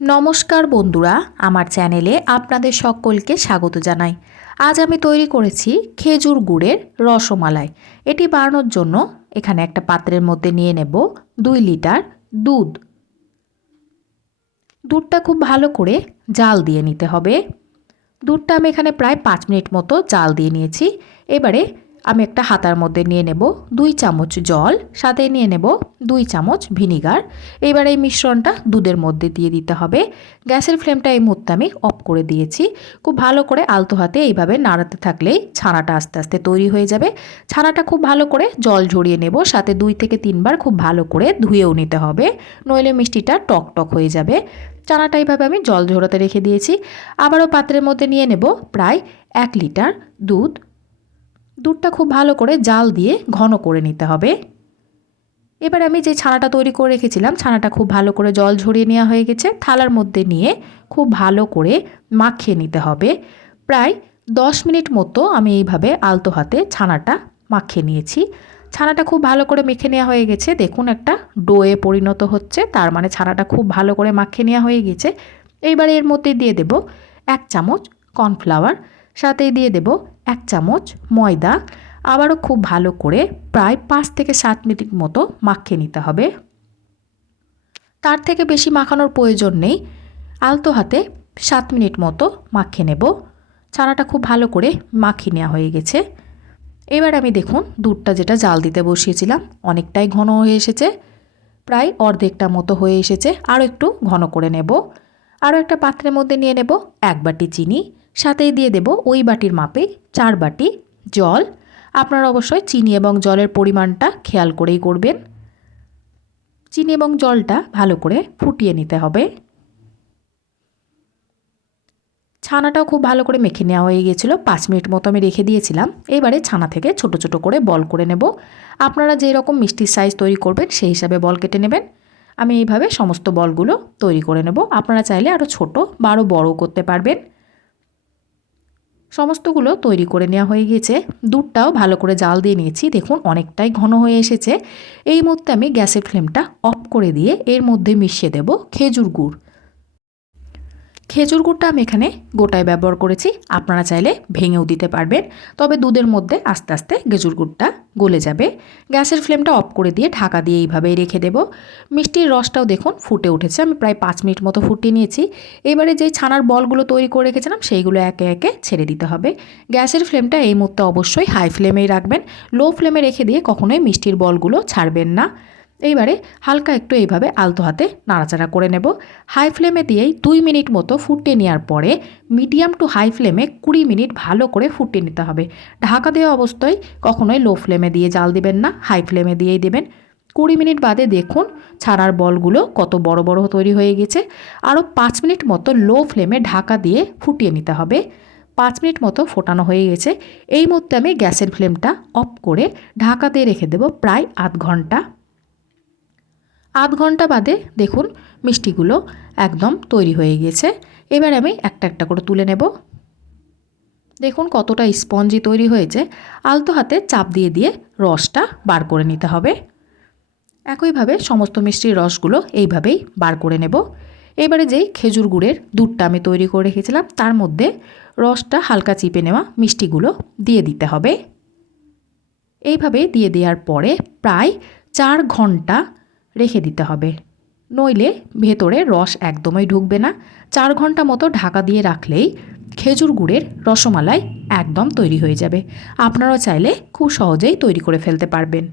নমস্কার বন্ধুরা, আমার চ্যানেলে আপনাদের সকলকে স্বাগত জানাই। আজ আমি তৈরি করেছি খেজুর গুড়ের রসমালাই। এটি বানানোর জন্য এখানে একটা পাত্রের মধ্যে নিয়ে নেব দুই লিটার দুধ। দুধটা খুব ভালো করে জাল দিয়ে নিতে হবে। দুধটা আমি এখানে প্রায় পাঁচ মিনিট মতো জাল দিয়ে নিয়েছি। এবারে আমি একটা হাতার মধ্যে নিয়ে নেব দুই চামচ জল, সাথে নিয়ে নেব দুই চামচ ভিনিগার। এবার এই মিশ্রণটা দুধের মধ্যে দিয়ে দিতে হবে। গ্যাসের ফ্লেমটা এই মুহূর্তে আমি অফ করে দিয়েছি। খুব ভালো করে আলতো হাতে এইভাবে নাড়াতে থাকলেই ছানাটা আস্তে আস্তে তৈরি হয়ে যাবে। ছানাটা খুব ভালো করে জল ঝরিয়ে নেব, সাথে দুই থেকে তিনবার খুব ভালো করে ধুয়েও নিতে হবে, নইলে মিষ্টিটা টক টক হয়ে যাবে। চানাটা এইভাবে আমি জল ঝরাতে রেখে দিয়েছি। আবারও পাত্রের মধ্যে নিয়ে নেব প্রায় এক লিটার দুধ। দুধটা খুব ভালো করে জাল দিয়ে ঘন করে নিতে হবে। এবার আমি যে ছানাটা তৈরি করে রেখেছিলাম, ছানাটা খুব ভালো করে জল ঝরিয়ে নেওয়া হয়ে গেছে। থালার মধ্যে নিয়ে খুব ভালো করে মাখিয়ে নিতে হবে। প্রায় দশ মিনিট মতো আমি এইভাবে আলতো হাতে ছানাটা মাখিয়ে নিয়েছি। ছানাটা খুব ভালো করে মেখে নেওয়া হয়ে গেছে। দেখুন একটা ডোয়ে পরিণত হচ্ছে, তার মানে ছানাটা খুব ভালো করে মাখিয়ে নেওয়া হয়ে গেছে। এইবার এর মধ্যে দিয়ে দেব এক চামচ কর্নফ্লাওয়ার সাথে দিয়ে দেব এক চামচ ময়দা, আবারও খুব ভালো করে প্রায় পাঁচ থেকে সাত মিনিট মতো মাখিয়ে নিতে হবে। তার থেকে বেশি মাখানোর প্রয়োজন নেই। আলতো হাতে সাত মিনিট মতো মাখিয়ে নেব। ছানাটা খুব ভালো করে মাখিয়ে নেওয়া হয়ে গেছে। এবার আমি দেখুন, দুধটা যেটা জাল দিতে বসিয়েছিলাম, অনেকটাই ঘন হয়ে এসেছে। প্রায় অর্ধেকটা মতো হয়ে এসেছে। আরও একটু ঘন করে নেব। আরও একটা পাত্রের মধ্যে নিয়ে নেব এক বাটি চিনি। সাথেই দিয়ে দেব ওই বাটির মাপে চার বাটি জল। আপনারা অবশ্যই চিনি এবং জলের পরিমাণটা খেয়াল করেই করবেন। চিনি এবং জলটা ভালো করে ফুটিয়ে নিতে হবে। ছানাটাও খুব ভালো করে মেখে নেওয়া হয়ে গিয়েছিল। পাঁচ মিনিট মতো আমি রেখে দিয়েছিলাম। এবারে ছানা থেকে ছোট ছোট করে বল করে নেব। আপনারা যেই রকম মিষ্টির সাইজ তৈরি করবেন, সেই হিসাবে বল কেটে নেবেন। আমি এইভাবে সমস্ত বলগুলো তৈরি করে নেব। আপনারা চাইলে আরও ছোট বা আরও বড়ো করতে পারবেন। সমস্তগুলো তৈরি করে নেওয়া হয়ে গিয়েছে। দুধটাও ভালো করে জাল দিয়ে নিয়েছি। দেখুন, অনেকটাই ঘন হয়ে এসেছে। এই মুহূর্তে আমি গ্যাসের ফ্লেমটা অফ করে দিয়ে এর মধ্যে মিশিয়ে দেব খেজুর গুড়। খেজুর গুড়টা আমি এখানে গোটায় ব্যবহার করেছি। আপনারা চাইলে ভেঙেও দিতে পারবেন। তবে দুধের মধ্যে আস্তে আস্তে খেজুর গুড়টা গলে যাবে। গ্যাসের ফ্লেমটা অফ করে দিয়ে ঢাকা দিয়ে এইভাবেই রেখে দেব। মিষ্টির রসটাও দেখুন ফুটে উঠেছে। আমি প্রায় পাঁচ মিনিট মতো ফুটিয়ে নিয়েছি। এবারে যেই ছানার বলগুলো তৈরি করে রেখেছিলাম, সেইগুলো একে একে ছেড়ে দিতে হবে। গ্যাসের ফ্লেমটা এই মুহূর্তে অবশ্যই হাই ফ্লেমেই রাখবেন। লো ফ্লেমে রেখে দিয়ে কখনোই মিষ্টির বলগুলো ছাড়বেন না। এইবারে হালকা একটু এইভাবে আলতো হাতে নাড়াচাড়া করে নেব। হাই ফ্লেমে দিয়েই দুই মিনিট মতো ফুটিয়ে নেওয়ার পরে মিডিয়াম টু হাই ফ্লেমে কুড়ি মিনিট ভালো করে ফুটিয়ে নিতে হবে। ঢাকা দেওয়া অবস্থায় কখনোই লো ফ্লেমে দিয়ে জাল দিবেন না, হাই ফ্লেমে দিয়েই দেবেন। কুড়ি মিনিট বাদে দেখুন ছাড়ার বলগুলো কত বড় বড় তৈরি হয়ে গেছে। আরও পাঁচ মিনিট মতো লো ফ্লেমে ঢাকা দিয়ে ফুটিয়ে নিতে হবে। পাঁচ মিনিট মতো ফোটানো হয়ে গেছে। এই মুহূর্তে আমি গ্যাসের ফ্লেমটা অফ করে ঢাকা দিয়ে রেখে দেবো প্রায় আধ ঘণ্টা। আধ ঘণ্টা বাদে দেখুন মিষ্টিগুলো একদম তৈরি হয়ে গিয়েছে। এবার আমি একটা একটা করে তুলে নেব। দেখুন কতটা স্পঞ্জি তৈরি হয়েছে। আলতো হাতে চাপ দিয়ে দিয়ে রসটা বার করে নিতে হবে। একইভাবে সমস্ত মিষ্টির রসগুলো এইভাবেই বার করে নেব। এবারে যেই খেজুর গুড়ের দুধটা আমি তৈরি করে রেখেছিলাম, তার মধ্যে রসটা হালকা চিপে নেওয়া মিষ্টিগুলো দিয়ে দিতে হবে। এইভাবে দিয়ে দেওয়ার পরে প্রায় চার ঘণ্টা রেখে দিতে হবে। নইলে ভেতরে রস একদমই ঢুকবে না। চার ঘণ্টা মতো ঢাকা দিয়ে রাখলেই খেজুর গুড়ের রসমালাই একদম তৈরি হয়ে যাবে। আপনারা চাইলে খুব সহজেই তৈরি করে ফেলতে পারবেন।